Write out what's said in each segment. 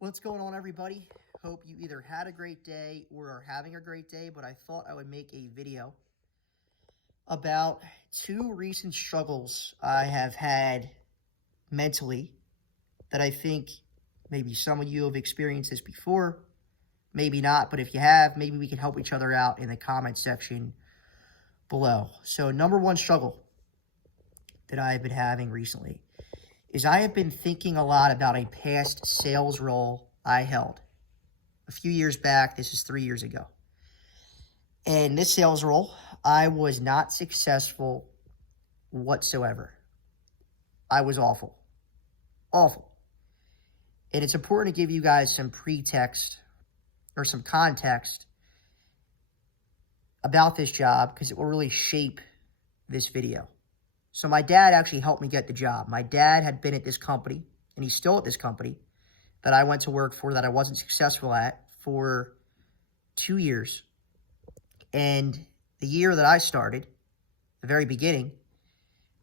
What's going on, everybody? Hope you either had a great day or are having a great day, but I thought I would make a video about two recent struggles I have had mentally that I think maybe some of you have experienced this before, maybe not, but if you have, maybe we can help each other out in the comment section below. So number one struggle that I've been having recently is I have been thinking a lot about a past sales role I held a few years back. This is 3 years ago. And this sales role, I was not successful whatsoever. I was awful. Awful. And it's important to give you guys some pretext or some context about this job because it will really shape this video. So my dad actually helped me get the job. My dad had been at this company, and he's still at this company, that I went to work for that I wasn't successful at for 2 years. And the year that I started, the very beginning,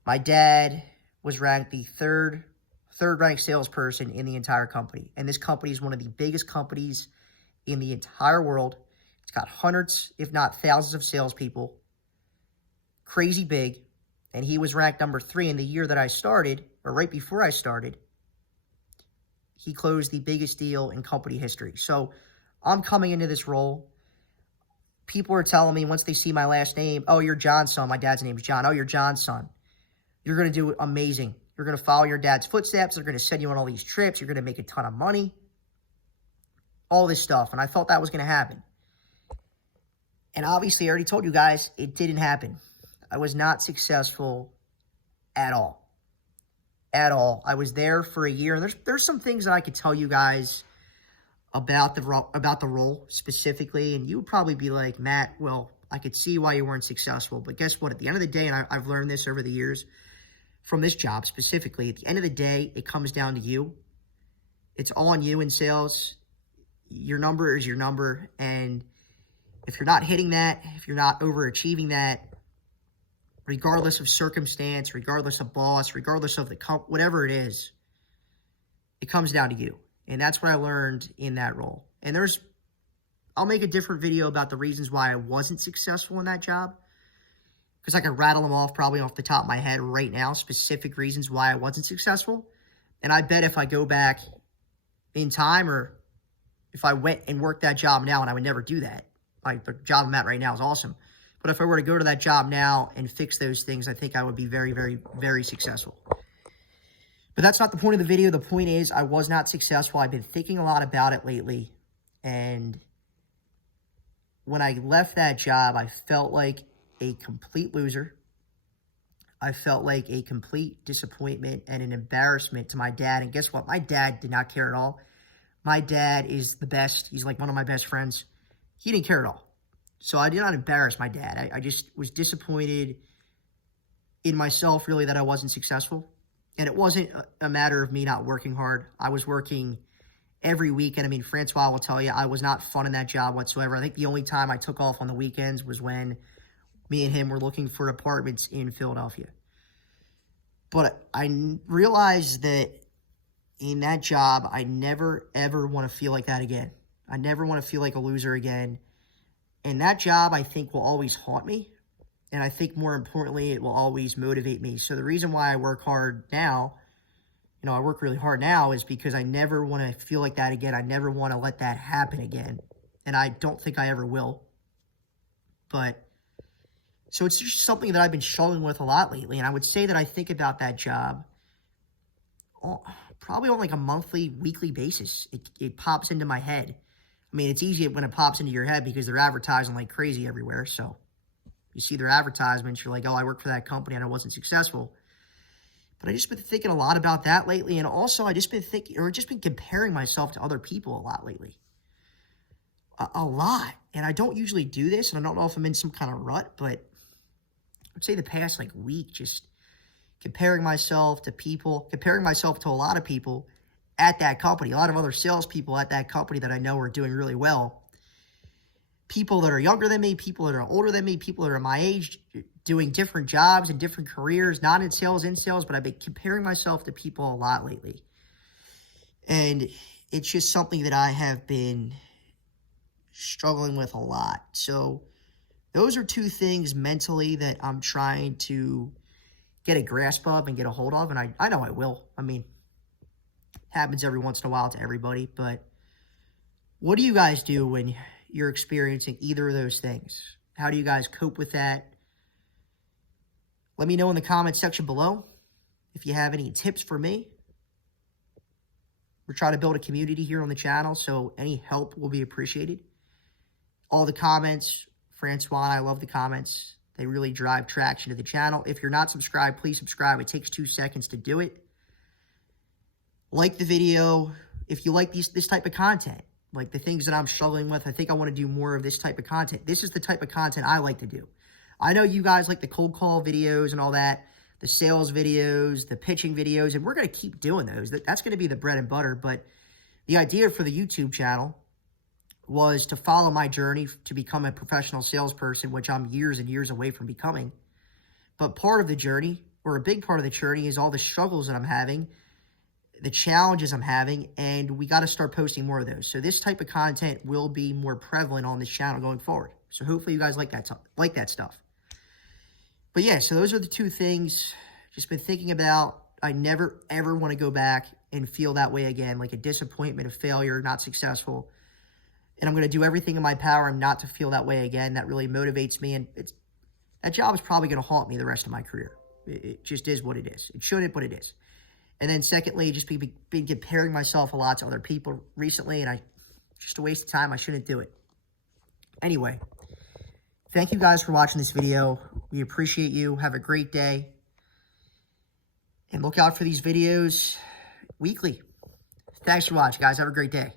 my dad was ranked the third ranked salesperson in the entire company. And this company is one of the biggest companies in the entire world. It's got hundreds, if not thousands of salespeople. Crazy big. And he was ranked number 3 in the year that I started, or right before I started. He closed the biggest deal in company history. So I'm coming into this role. People are telling me once they see my last name, oh, you're John's son. My dad's name is John. Oh, you're John's son. You're going to do amazing. You're going to follow your dad's footsteps. They're going to send you on all these trips. You're going to make a ton of money. All this stuff. And I thought that was going to happen. And obviously, I already told you guys, it didn't happen. I was not successful at all. At all. I was there for a year, and there's some things that I could tell you guys about the role specifically, and you would probably be like, Matt, well, I could see why you weren't successful, but guess what? At the end of the day, and I've learned this over the years from this job specifically, at the end of the day, it comes down to you. It's all on you in sales. Your number is your number, and if you're not hitting that, if you're not overachieving that, regardless of circumstance, regardless of boss, regardless of the whatever it is, it comes down to you. And that's what I learned in that role. And I'll make a different video about the reasons why I wasn't successful in that job, because I can rattle them off probably off the top of my head right now, specific reasons why I wasn't successful. And I bet if I go back in time, or if I went and worked that job now, and I would never do that. Like, the job I'm at right now is awesome. But if I were to go to that job now and fix those things, I think I would be very, very, very successful. But that's not the point of the video. The point is I was not successful. I've been thinking a lot about it lately. And when I left that job, I felt like a complete loser. I felt like a complete disappointment and an embarrassment to my dad. And guess what? My dad did not care at all. My dad is the best. He's like one of my best friends. He didn't care at all. So I did not embarrass my dad. I just was disappointed in myself, really, that I wasn't successful. And it wasn't a matter of me not working hard. I was working every weekend. I mean, Francois will tell you, I was not fun in that job whatsoever. I think the only time I took off on the weekends was when me and him were looking for apartments in Philadelphia. But I realized that in that job, I never, ever want to feel like that again. I never want to feel like a loser again. And that job, I think, will always haunt me. And I think, more importantly, it will always motivate me. So the reason why I work hard now, I work really hard now, is because I never want to feel like that again. I never want to let that happen again. And I don't think I ever will. But, so it's just something that I've been struggling with a lot lately. And I would say that I think about that job probably on like a monthly, weekly basis. It pops into my head. I mean, it's easy when it pops into your head because they're advertising like crazy everywhere. So you see their advertisements, you're like, oh, I work for that company and I wasn't successful. But I just been thinking a lot about that lately. And also I just been comparing myself to other people a lot lately. A lot. And I don't usually do this. And I don't know if I'm in some kind of rut, but I'd say the past like week, just comparing myself to people, comparing myself to a lot of people at that company, a lot of other salespeople at that company that I know are doing really well. People that are younger than me, people that are older than me, people that are my age, doing different jobs and different careers, not in sales, but I've been comparing myself to people a lot lately. And it's just something that I have been struggling with a lot. So those are two things mentally that I'm trying to get a grasp of and get a hold of. And I know I will. I mean, happens every once in a while to everybody. But what do you guys do when you're experiencing either of those things? How do you guys cope with that? Let me know in the comments section below if you have any tips for me. We're trying to build a community here on the channel, so any help will be appreciated. All the comments, Francois and I love the comments. They really drive traction to the channel. If you're not subscribed, please subscribe. It takes 2 seconds to do it. Like the video if you like this type of content. Like the things that I'm struggling with, I think I want to do more of this type of content. This is the type of content I like to do. I know you guys like the cold call videos and all that, the sales videos, the pitching videos, and we're going to keep doing those. That's going to be the bread and butter. But the idea for the YouTube channel was to follow my journey to become a professional salesperson, which I'm years and years away from becoming. But part of the journey, or a big part of the journey, is all the struggles that I'm having, the challenges I'm having, and we got to start posting more of those. So this type of content will be more prevalent on this channel going forward. So hopefully you guys like that stuff. But yeah, so those are the two things just been thinking about. I never, ever want to go back and feel that way again, like a disappointment, a failure, not successful. And I'm going to do everything in my power not to feel that way again. That really motivates me. And that job is probably going to haunt me the rest of my career. It just is what it is. It shouldn't, but it is. And then secondly, just been comparing myself a lot to other people recently. And just a waste of time. I shouldn't do it. Anyway, thank you guys for watching this video. We appreciate you. Have a great day. And look out for these videos weekly. Thanks for watching, guys. Have a great day.